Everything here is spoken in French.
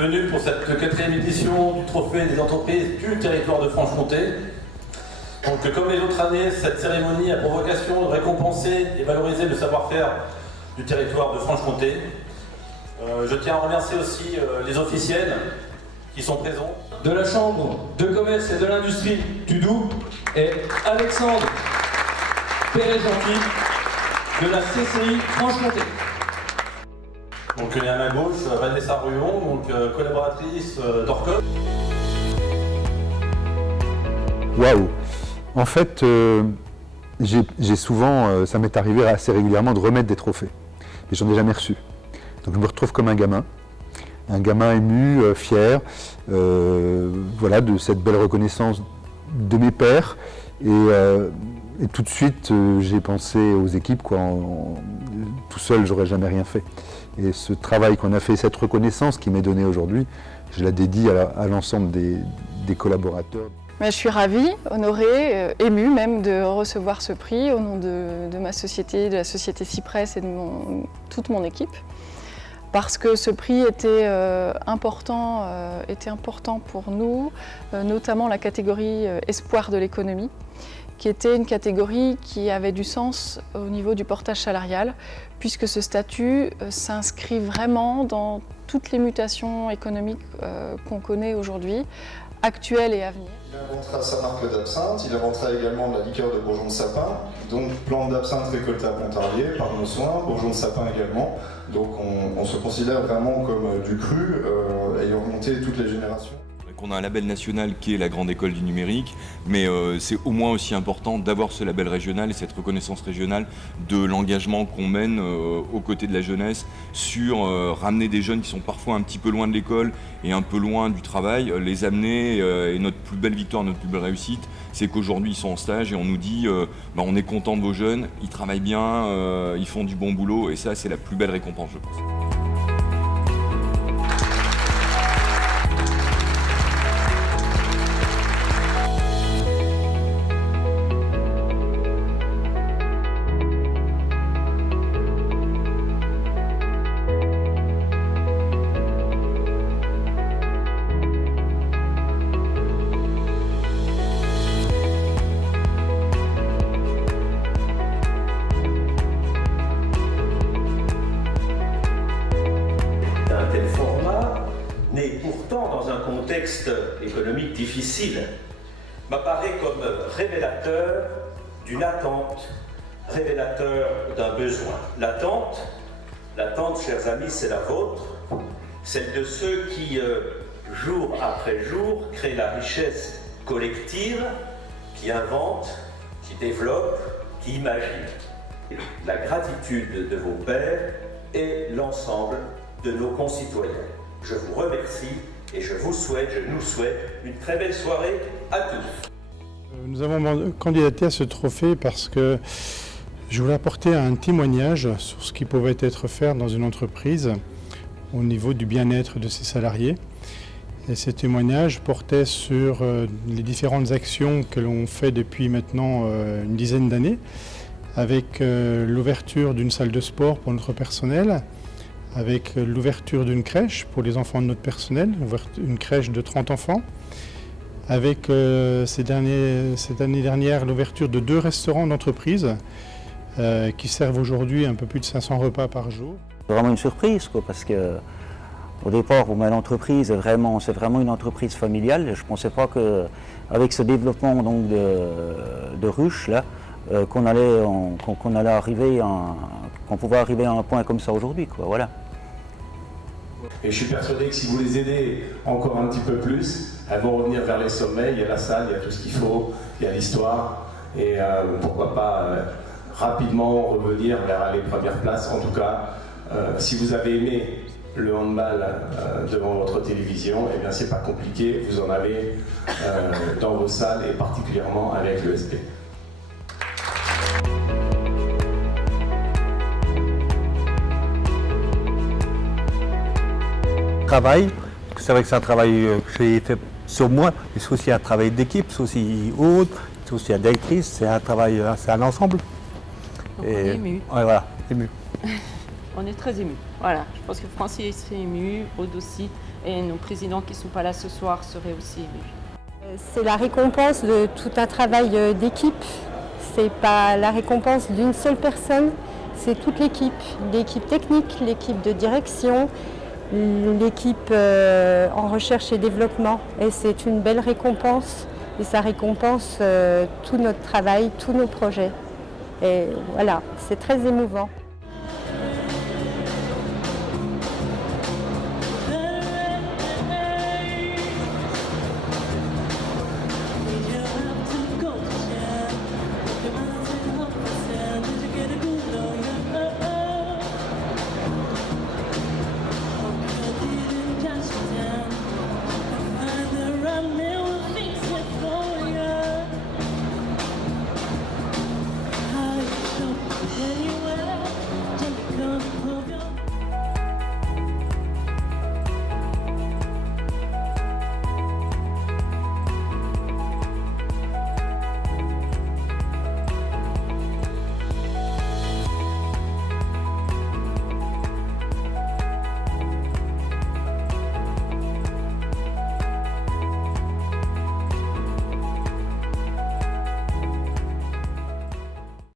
venus pour cette 4e édition du Trophée des entreprises du territoire de Franche-Comté. Donc, comme les autres années, cette cérémonie a pour vocation de récompenser et valoriser le savoir-faire du territoire de Franche-Comté. Je tiens à remercier aussi les officiels qui sont présents. De la Chambre de commerce et de l'industrie du Doubs et Alexandre Perret-Gentil de la CCI Franche-Comté. Donc il y a à ma gauche Vanessa Ruon, donc collaboratrice d'Orcop. Waouh! En fait, j'ai souvent, ça m'est arrivé assez régulièrement de remettre des trophées. Et j'en ai jamais reçu. Donc je me retrouve comme un gamin ému, fier, voilà, de cette belle reconnaissance de mes pairs. Et tout de suite, j'ai pensé aux équipes, quoi. Tout seul, j'aurais jamais rien fait. Et ce travail qu'on a fait, cette reconnaissance qui m'est donnée aujourd'hui, je la dédie à l'ensemble des collaborateurs. Mais je suis ravie, honorée, émue même de recevoir ce prix au nom de ma société, de la société Cypress et de toute mon équipe. Parce que ce prix était important pour nous, notamment la catégorie espoir de l'économie, qui était une catégorie qui avait du sens au niveau du portage salarial, puisque ce statut s'inscrit vraiment dans toutes les mutations économiques qu'on connaît aujourd'hui, actuelles et à venir. Il inventera sa marque d'absinthe, il inventera également de la liqueur de bourgeon de sapin, donc plante d'absinthe récoltée à Pontarlier par nos soins, bourgeon de sapin également. Donc on se considère vraiment comme du cru, ayant remonté toutes les générations. On a un label national qui est la Grande École du Numérique, mais c'est au moins aussi important d'avoir ce label régional et cette reconnaissance régionale de l'engagement qu'on mène aux côtés de la jeunesse sur ramener des jeunes qui sont parfois un petit peu loin de l'école et un peu loin du travail, les amener, et notre plus belle victoire, notre plus belle réussite, c'est qu'aujourd'hui ils sont en stage et on nous dit on est content de vos jeunes, ils travaillent bien, ils font du bon boulot, et ça c'est la plus belle récompense, je pense. Économique difficile, m'apparaît comme révélateur d'une attente, révélateur d'un besoin. L'attente, chers amis, c'est la vôtre, celle de ceux qui, jour après jour, créent la richesse collective, qui inventent, qui développent, qui imaginent. La gratitude de vos pairs et l'ensemble de nos concitoyens. Je vous remercie. Et je nous souhaite une très belle soirée à tous. Nous avons candidaté à ce trophée parce que je voulais apporter un témoignage sur ce qui pouvait être fait dans une entreprise au niveau du bien-être de ses salariés. Et ce témoignage portait sur les différentes actions que l'on fait depuis maintenant une dizaine d'années, avec l'ouverture d'une salle de sport pour notre personnel, avec l'ouverture d'une crèche pour les enfants de notre personnel, une crèche de 30 enfants, avec cette année dernière l'ouverture de 2 restaurants d'entreprise qui servent aujourd'hui un peu plus de 500 repas par jour. C'est vraiment une surprise, quoi, parce que au départ, pour moi, l'entreprise, c'est vraiment une entreprise familiale. Je ne pensais pas qu'avec ce développement donc, de ruches, là, qu'on pouvait arriver à un point comme ça aujourd'hui, quoi, voilà. Et je suis persuadé que si vous les aidez encore un petit peu plus, elles vont revenir vers les sommets. Il y a la salle, il y a tout ce qu'il faut, il y a l'histoire, et pourquoi pas rapidement revenir vers les premières places. En tout cas, si vous avez aimé le handball devant votre télévision, eh bien c'est pas compliqué, vous en avez dans vos salles et particulièrement avec l'ESP. C'est vrai que c'est un travail que j'ai fait sur moi, mais c'est aussi un travail d'équipe, c'est aussi autre, c'est aussi la directrice, c'est un travail, c'est un ensemble. Donc on est ému. Ouais, voilà, ému. On est très ému. Voilà, je pense que Francis est ému, Aude aussi. Et nos présidents qui ne sont pas là ce soir seraient aussi émus. C'est la récompense de tout un travail d'équipe. C'est pas la récompense d'une seule personne, c'est toute l'équipe. L'équipe technique, l'équipe de direction, l'équipe en recherche et développement. Et c'est une belle récompense. Et ça récompense tout notre travail, tous nos projets. Et voilà, c'est très émouvant.